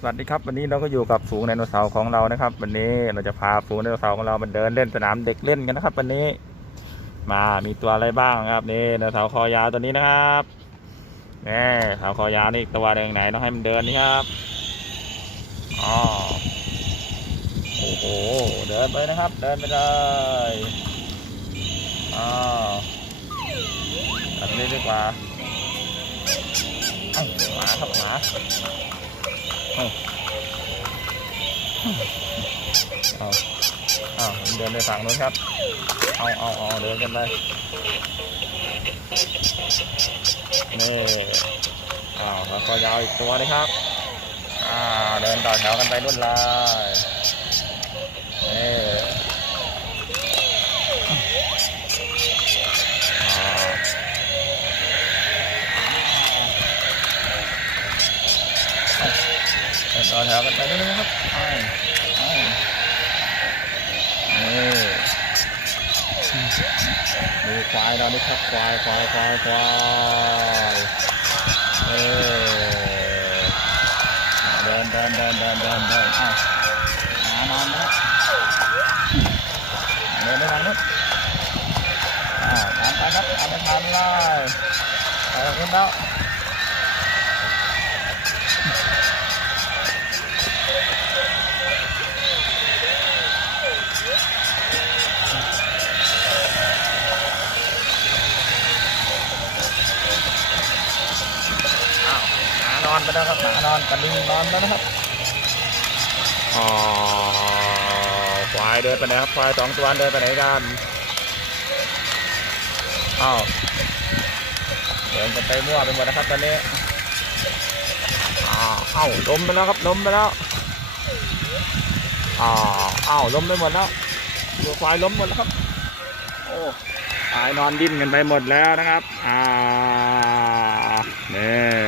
สวัสดีครับวันนี้เราก็อยู่กับฝูงไดโนเสาร์ของเรานะครับ วันนี้เราจะพาฝูงไดโนเสาร์ของเรามาเดินเล่นสนามเด็กเล่นกันนะครับ วันนี้ มามีตัวอะไรบ้างครับนี่ไดโนเสาร์คอยาวตัวนี้นะครับนี่เสาร์คอยาวนี่ตัวหนึ่งไหนต้องให้มันเดินนี่ครับอ๋อโอ้โหเดินไปนะครับ เดินไปเลยอ๋อแบบนี้ดีกว่าเอ้าหมาครับหมา เอาเอาเดินไปฝั่งนู้นครับ เอาเอาเอาเดินกันไปนี่อ้าวแล้วก็ยาวอีกตัวนะครับ อ่า เดินต่อแถวกันไปรุ่นเลยนี่ ต่อแถวกันไปเรื่อยๆครับไปไปนี่ดูควายเราดิครับควายควายควายควายเออเดินเดินเดินเดินเดินเดินอ้าวหานอนแล้วเดินไปทางนู้นอ้าวตามไปครับตามไปทำเลยไปขึ้นแล้ว อนไปแล้วครับหมานอนกระดิ่งนอนไปแล้วนะครับอ๋อควายเดินไปไหนครับควายสองตัวเดินไปไหนกันอ้าวเดินกันไปมั่วไปหมดนะครับตอนนี้อ้าวเอ้าล้มไปแล้วครับล้มไปแล้วอ้าวอ้าวล้มไปหมดแล้วตัวควายล้มหมดแล้วครับโอ้ควายนอนดิ้นกันไปหมดแล้วนะครับอ่าเนี่ย